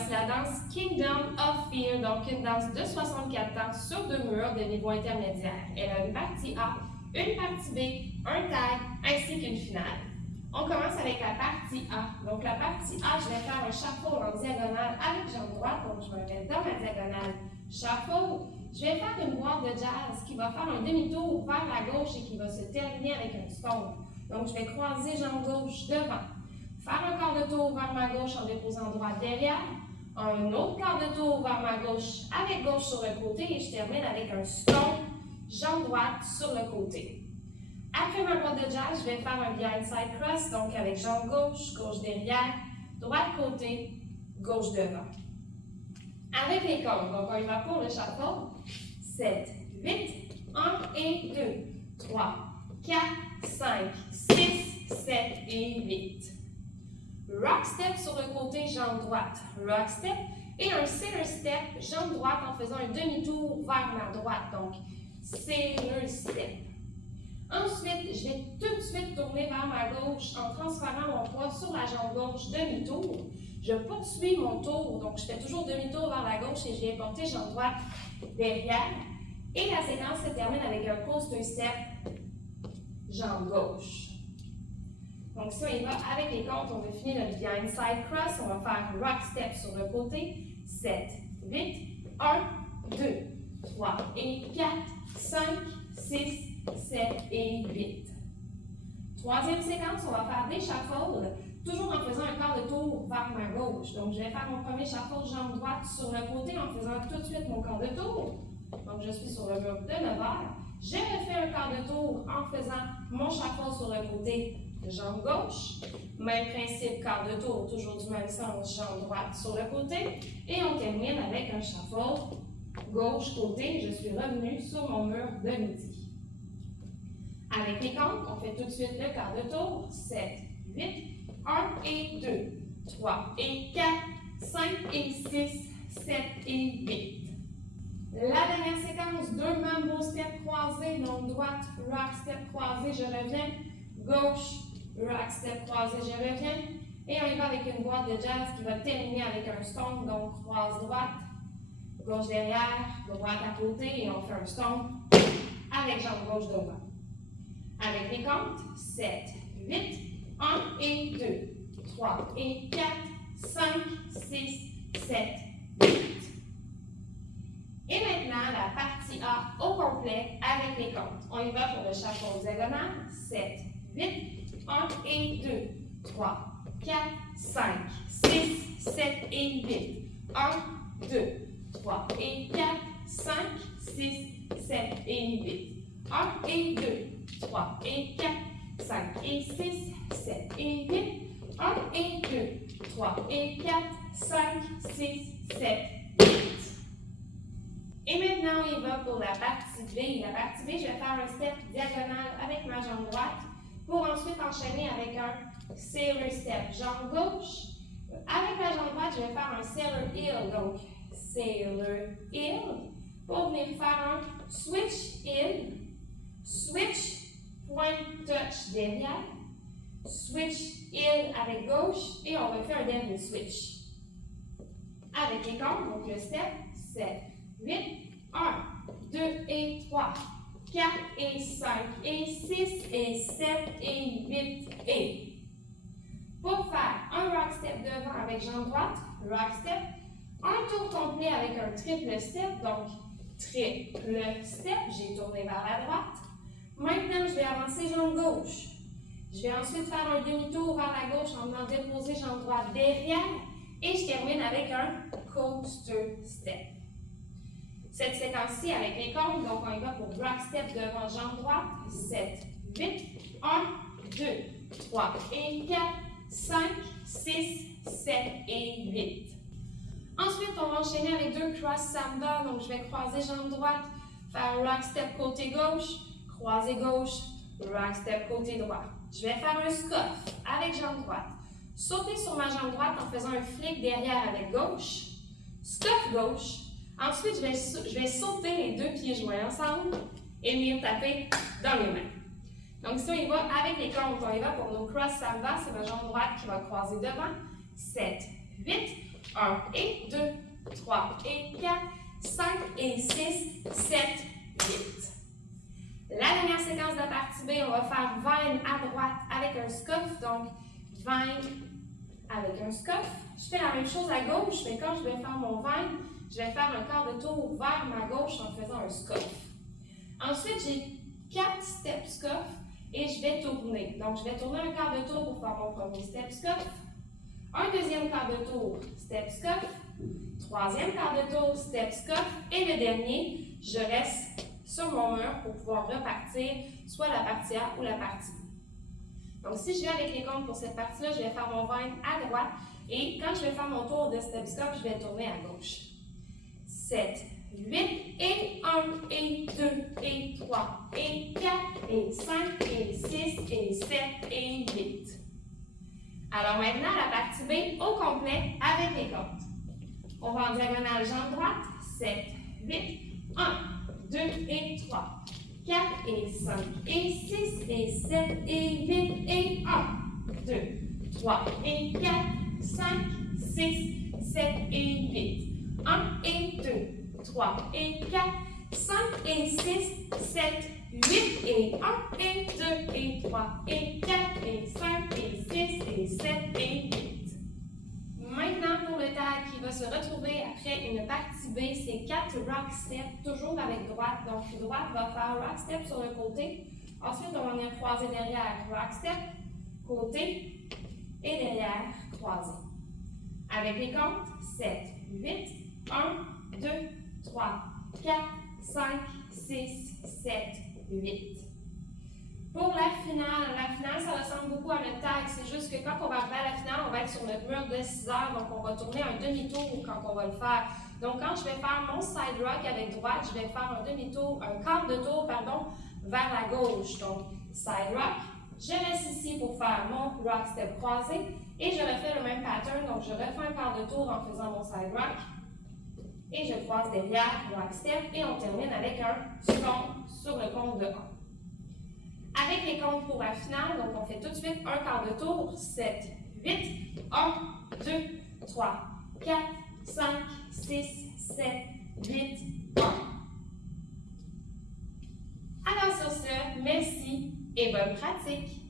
voici la danse Kingdom of Fear, donc une danse de 64 temps sur 2 murs de niveau intermédiaire. Elle a une partie A, une partie B, un tag ainsi qu'une finale. On commence avec la partie A. Donc la partie A, je vais faire un shuffle en diagonale avec jambe droite, donc je me mets dans ma diagonale shuffle. Je vais faire une boîte de jazz qui va faire un demi-tour vers la gauche et qui va se terminer avec un stomp. Donc je vais croiser jambe gauche devant. Faire un quart de tour vers ma gauche en déposant droite derrière, un autre quart de tour vers ma gauche avec gauche sur le côté et je termine avec un stomp, jambe droite sur le côté. Après ma boîte de jazz, je vais faire un behind side cross, donc avec jambe gauche, gauche derrière, droite côté, gauche devant. Avec les comptes, donc on y va pour le shuffle. 7, 8, 1 et 2, 3, 4, 5, 6, 7 et 8. Rock step sur le côté, jambe droite, rock step, et un sailor step, jambe droite en faisant un demi-tour vers ma droite, donc sailor step. Ensuite, je vais tout de suite tourner vers ma gauche en transférant mon poids sur la jambe gauche, demi-tour. Je poursuis mon tour, donc je fais toujours demi-tour vers la gauche et je viens porter jambe droite derrière. Et la séquence se termine avec un coaster step, jambe gauche. Donc si on y va avec les comptes, on va finir notre behind side cross. On va faire rock step sur le côté. 7, 8, 1, 2, 3 et 4, 5, 6, 7 et 8. Troisième séquence, on va faire des shuffles, toujours en faisant un quart de tour vers ma gauche. Donc je vais faire mon premier shuffle jambe droite sur le côté en faisant tout de suite mon quart de tour. Donc je suis sur le mur de 9 heures. Je refais un quart de tour en faisant mon shuffle sur le côté jambe gauche. Même principe, quart de tour, toujours du même sens, jambe droite sur le côté. Et on termine avec un shuffle gauche côté. Je suis revenue sur mon mur de midi. Avec les comptes, on fait tout de suite le quart de tour. 7, 8, 1 et 2, 3 et 4, 5 et 6, 7 et 8. La dernière séquence, 2 mambo step croisés, donc droite, rock step croisé, je reviens, gauche, rock step croisé, je reviens, et on y va avec une boîte de jazz qui va terminer avec un stomp, donc croise droite, gauche derrière, droite à côté, et on fait un stomp avec jambe gauche devant. Avec les comptes, 7, 8, 1 et 2, 3 et 4, 5, 6, 7, 8. Et maintenant, la partie A au complet avec les comptes. On y va pour le shuffle diagonal. 7, 8, 1 et 2, 3, 4, 5, 6, 7 et 8. 1, 2, 3 et 4, 5, 6, 7 et 8. 1 et 2, 3 et 4, 5 et 6, 7 et 8. 1 et 2, 3 et 4, 5, 6, 7, 8. Et maintenant, on y va pour la partie B. La partie B, je vais faire un step diagonal avec ma jambe droite pour ensuite enchaîner avec un sailor step. Jambe gauche. Avec la jambe droite, je vais faire un sailor heel. Donc, sailor heel. Pour venir faire un switch in, switch point touch derrière, switch in avec gauche et on va faire un dernier switch. Avec les comptes, donc le step, 7, 8, 1, 2 et 3, 4 et 5 et 6 et 7 et 8 et. Pour faire un rock step devant avec jambe droite, rock step, un tour complet avec un triple step, donc triple step, j'ai tourné vers la droite. Maintenant, je vais avancer jambe gauche. Je vais ensuite faire un demi-tour vers la gauche en venant déposer jambe droite derrière et je termine avec un coaster step. Cette séquence-ci avec les comptes, donc on y va pour rock step devant jambe droite, 7, 8, 1, 2, 3 et 4, 5, 6, 7 et 8. Ensuite, on va enchaîner avec 2 cross samba, donc je vais croiser jambe droite, faire rock step côté gauche, croiser gauche, rock step côté droit. Je vais faire un scuff avec jambe droite, sauter sur ma jambe droite en faisant un flick derrière avec gauche, scuff gauche. Ensuite, je vais sauter les 2 pieds joints ensemble et venir taper dans les mains. Donc, si on y va avec les comptes, on y va pour nos cross samba, c'est ma jambe droite qui va croiser devant. 7, 8, 1 et 2, 3 et 4, 5 et 6, 7, 8. La dernière séquence de la partie B, on va faire Vine à droite avec un scuff. Donc, Vine avec un scuff. Je fais la même chose à gauche, mais quand je vais faire mon Vine, je vais faire un quart de tour vers ma gauche en faisant un scuff. Ensuite, j'ai 4 step scuff et je vais tourner. Donc, je vais tourner un quart de tour pour faire mon premier step scuff. Un deuxième quart de tour, step scuff. Troisième quart de tour, step scuff. Et le dernier, je reste sur mon mur pour pouvoir repartir soit la partie A ou la partie B. Donc, si je vais avec les comptes pour cette partie-là, je vais faire mon vine à droite. Et quand je vais faire mon tour de step scuff, je vais tourner à gauche. 7, 8 et 1 et 2 et 3 et 4 et 5 et 6 et 7 et 8. Alors maintenant, la partie B au complet avec les comptes. On va en diagonale jambe droite. 7, 8, 1, 2 et 3, 4 et 5 et 6 et 7 et 8 et 1, 2, 3 et 4, 5, 6, 7 et 8. 1 et 2, 3 et 4, 5 et 6, 7, 8 et 1 et 2 et 3 et 4 et 5 et 6 et 7 et 8. Maintenant, pour le tag qui va se retrouver après une partie B, c'est 4 rock steps, toujours avec droite. Donc, droite va faire rock step sur le côté. Ensuite, on va venir croiser derrière, rock step, côté et derrière, croisé. Avec les comptes, 7, 8, 1, 2, 3, 4, 5, 6, 7, 8. Pour la finale, ça ressemble beaucoup à notre tag. C'est juste que quand on va arriver à la finale, on va être sur notre mur de 6 heures. Donc, on va tourner un demi-tour quand on va le faire. Donc, quand je vais faire mon side rock avec droite, je vais faire un demi-tour, un quart de tour, pardon, vers la gauche. Donc, side rock. Je reste ici pour faire mon rock step croisé. Et je refais le même pattern. Donc, je refais un quart de tour en faisant mon side rock. Et je croise derrière, rock step. Et on termine avec un second sur le compte de 1. Avec les comptes pour la finale, donc on fait tout de suite un quart de tour, 7, 8, 1, 2, 3, 4, 5, 6, 7, 8, 1. Alors sur ce, merci et bonne pratique!